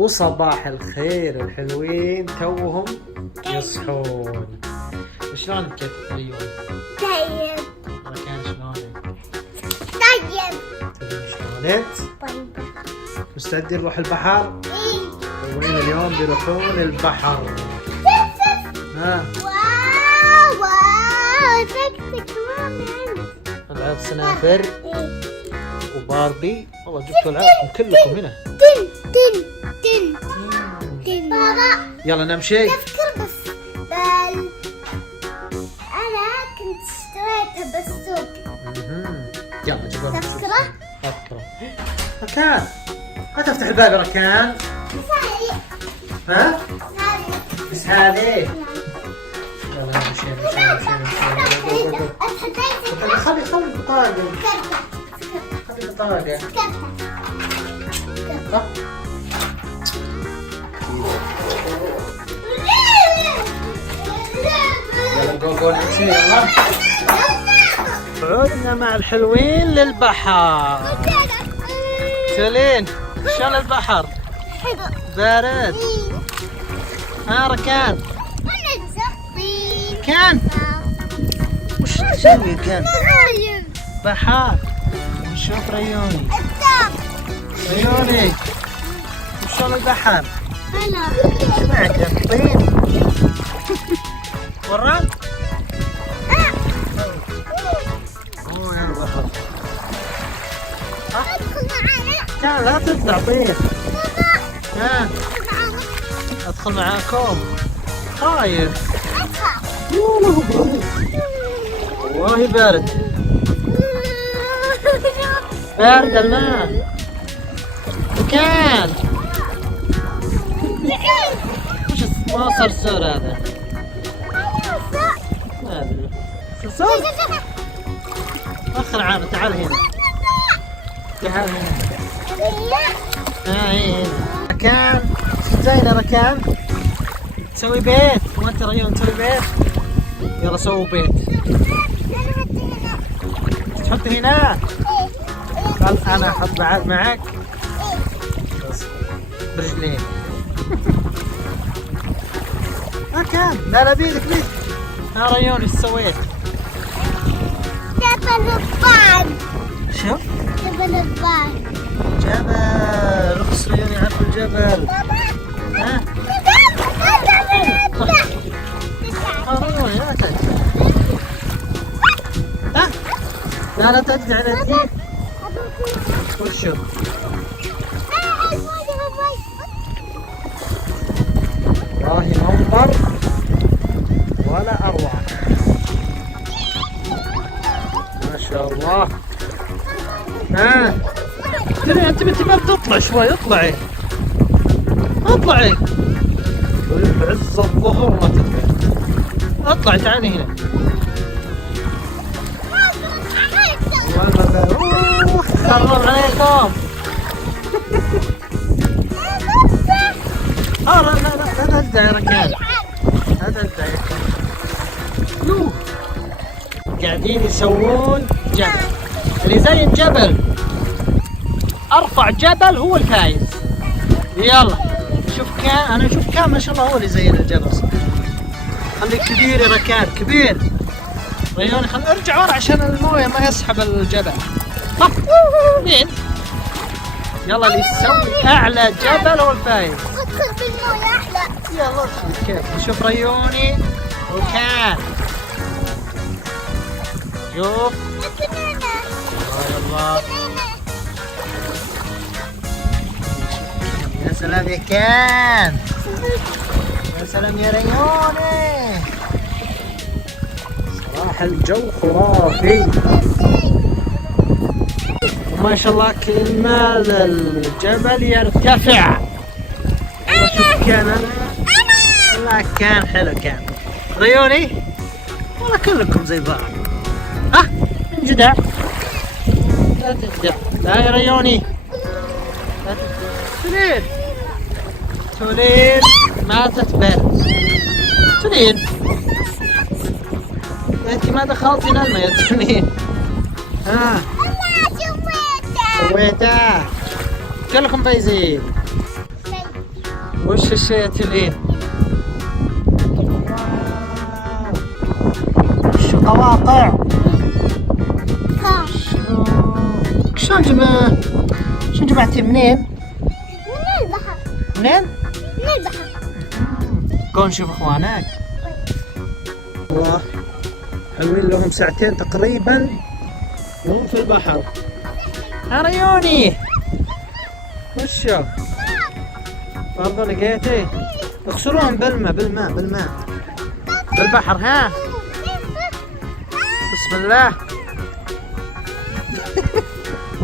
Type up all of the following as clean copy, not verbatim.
وصباح الخير الحلوين، توهم يصحون. شلونك كيف اليوم؟ طيب. ركان شلونك؟ طيب. شلون انت؟ طيب. مستعدين نروح البحر؟ ايه. وين اليوم بيروحون البحر؟ ها؟ واو واو فكتك مامي عندي. العاب سنافر ايه. وباربي. والله جبتوا العابكم كلكم هنا. تن تن تن تن. بابا يلا نمشي. تذكر بس بل انا كنت اشتريتها بالسوق. يلا جيبها. تذكره؟ اذكره. ركان لا تفتح الباب يا ركان. ها؟ بس هذه. يلا نمشي. خلي البطاقة. خلي البطاقة. يلا جو نمشي يلا. عدنا مع الحلوين للبحر. سلين شلون البحر؟ بارد. ها ركان كان وش تسوي كان؟ بحر. نشوف ريوني. ريوني وشلون البحر؟ ايش معك الطين؟ وراك؟ اوه يا البحر. ادخل معنا. كان لا تطلع طين. ها معنا. ادخل معاكم. خايف. والله بارد. بارد الماء. مكان وش ما صرصور هذا؟ ما ادري. صرصور؟ اخر عام تعال هنا. تعال هنا. هنا. ركان زين ركان. تسوي بيت وانت ريون تسوي بيت. يلا سووا بيت. تحط هنا. قال انا احط بعد معك. بس برجلين. ركان لا بيدك ليش؟ ها ريون ايش سويت؟ جبل الطعم. شو؟ جبل الطعم. جبل. اخس ريون يعرف الجبل. ها؟ ريون لا تجد. ها؟ لا تجد على الدين. وشو؟ والله منظر ولا اروع. ما شاء الله. ها انت ما بتطلع شوي. اطلعي بعز الظهر ما تطلع. اطلعي تعالي هنا. خرب عليكم. لا تهزع يا رجال. لا تهزع. قاعدين يسوون جبل. اللي زي الجبل ارفع جبل هو الفايز. يلا شوف كان. انا اشوف كان ما شاء الله هو اللي زي الجبل. خليك كبير يا ركان كبير. ريوني خل ارجع ورا عشان المويه ما يسحب الجبل. مين؟ يلا اللي يسوي اعلى جبل هو الفايز. ادخل بالمويه احلى. يلا كيف نشوف ريوني وكان. شوف. يلا يا سلام يا كان. يا سلام يا ريوني. صراحة الجو خرافي. ما شاء الله كل ما الجبل يرتفع. وشوف كان والله كان حلو كان. ريوني والله كلكم زي بعض. ها من جدع. لا تجدع. لا يا ريوني لا تجدع. تولين ما تتبرد. تولين انت ما دخلتي الماء يا تولين. ها سويته. كلكم فايزين. وش الشيء يا تلين؟ وش قواقع؟ ها. شلون جمعتي منين؟ من البحر. منين؟ من البحر. قول نشوف اخوانك. والله حلوين لهم ساعتين تقريبا وهم في البحر. يا ريوني وشو؟ برضو لقيتي؟ اغسلوهم بالماء بالبحر. ها بسم الله.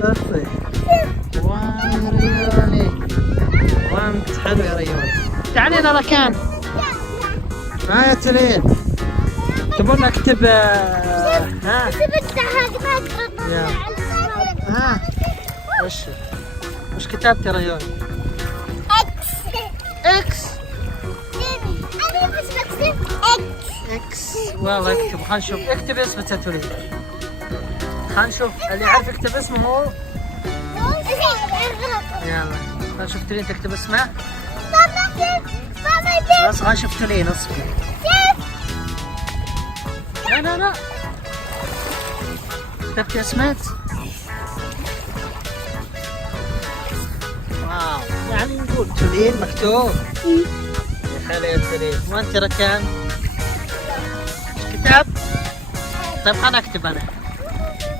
بصي واو يا ريوني، وانت حلو يا ريوني. تعالي انا ركان. ها يا تلين تبون اكتب ها يا. ها وش كتبت يا ريوني؟ اكس. انا بس بكتب اكس. والله اكتب. خلينا نشوف. اكتب اسمك يا تلين. خلينا نشوف اللي يعرف يكتب اسمه هو. يلا خلينا نشوف تلين تكتب اسمه. بس خلينا نشوف تلين. اصبر. لا كتبت اسمك؟ واو يعني نقول تلين مكتوب. يا حلو يا تلين. وانت ركان ايش كتب؟ طيب خلنا اكتب انا.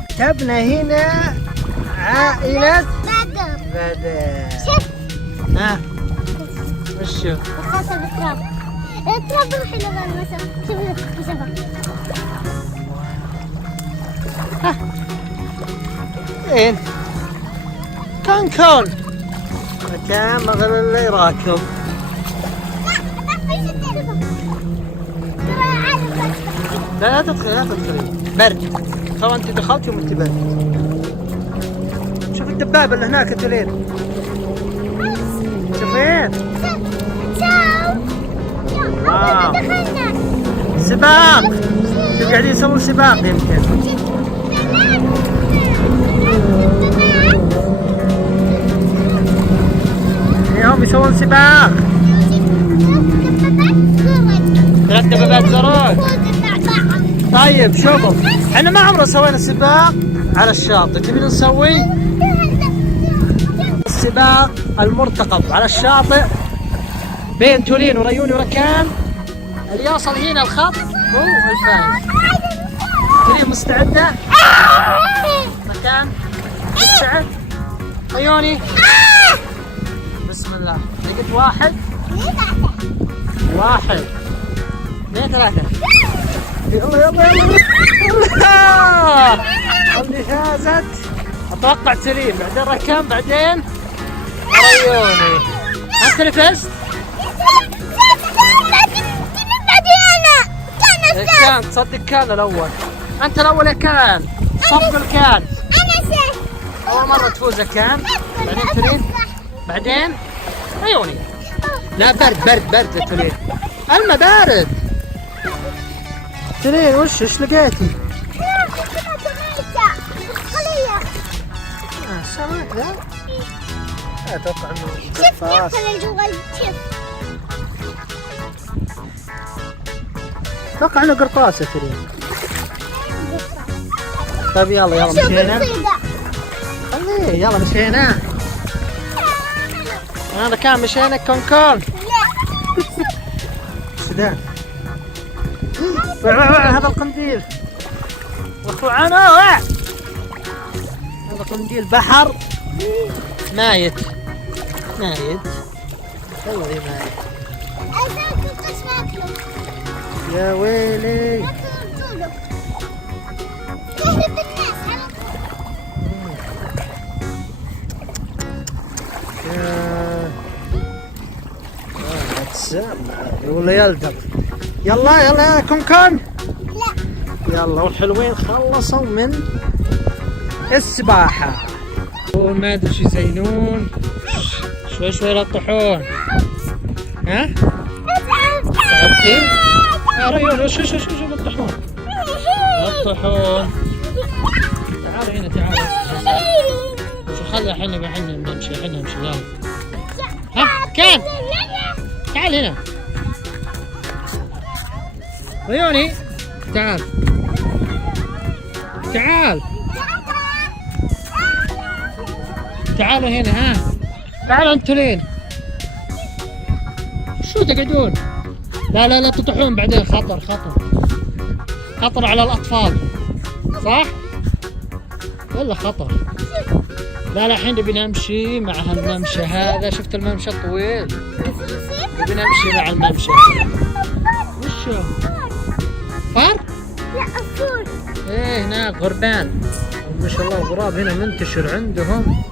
كتبنا هنا عائلة بدر. شوف. ها وشو؟ خاصة بالتراب. التراب روحي لما المسافة. شوف المسافة. وين؟ كون مكان مغرب اللي راكب. لا تدخلي برد. تو انت دخلتي وانت برد. شوف الدبابة اللي هناك تلين. شوفين؟ واو سباق. شوف قاعدين يسوون سباق يمكن. اليوم يسوون سباق. 3 دبابات زرق. طيب شوفوا احنا ما عمرنا سوينا سباق على الشاطئ. تبين نسوي السباق المرتقب على الشاطئ بين تولين وريوني وركان. اللي يوصل هنا الخط هو الفايز. تولين مستعدة؟ ركان مستعد؟ ريوني بسم الله. لقيت 1 1 2 3. يلا اللي فازت اتوقع تلين، بعدين ركان، بعدين ريوني. انت اللي فزت؟ كان تصدق كان الاول. انت الاول يا كان. صف الكان. اول مره تفوز كان، بعدين تلين، بعدين ريوني. لا برد يا تلين. الماء بارد. تلين وش لقيتي؟ سمك. لا اتوقع انه شوف يدخل جوا. شوف اتوقع انه قرطاس يا ترين. طيب يلا مشينا. خليه يلا مشينا. هذا كان مشينا كون. سودان. هذا القنديل. واخوانا هذا قنديل بحر مايت. والله مايت. يا ويلي. ولا يلدغ. يلا كون. يلا والحلوين خلصوا من السباحة. وما ادري شو يزينون. شوي يلطحون. ها؟ تعبتي؟ يا ريون شو يلطحون. تعالوا هنا تعالوا. شو خلي حنا نمشي يلا. ها كان تعال هنا عيوني، تعال تعال تعالوا هنا. ها تعالوا انتوا لين. شو تقعدون؟ لا لا لا تطيحون بعدين، خطر خطر خطر على الأطفال، صح؟ والله خطر. لا لا الحين نبي نمشي مع هالممشى هذا، شفت الممشى الطويل؟ نبي نمشي مع الممشى. وشو؟ فار؟ لا عصفور. ايه هناك غربان ما شاء الله، الغراب هنا منتشر عندهم.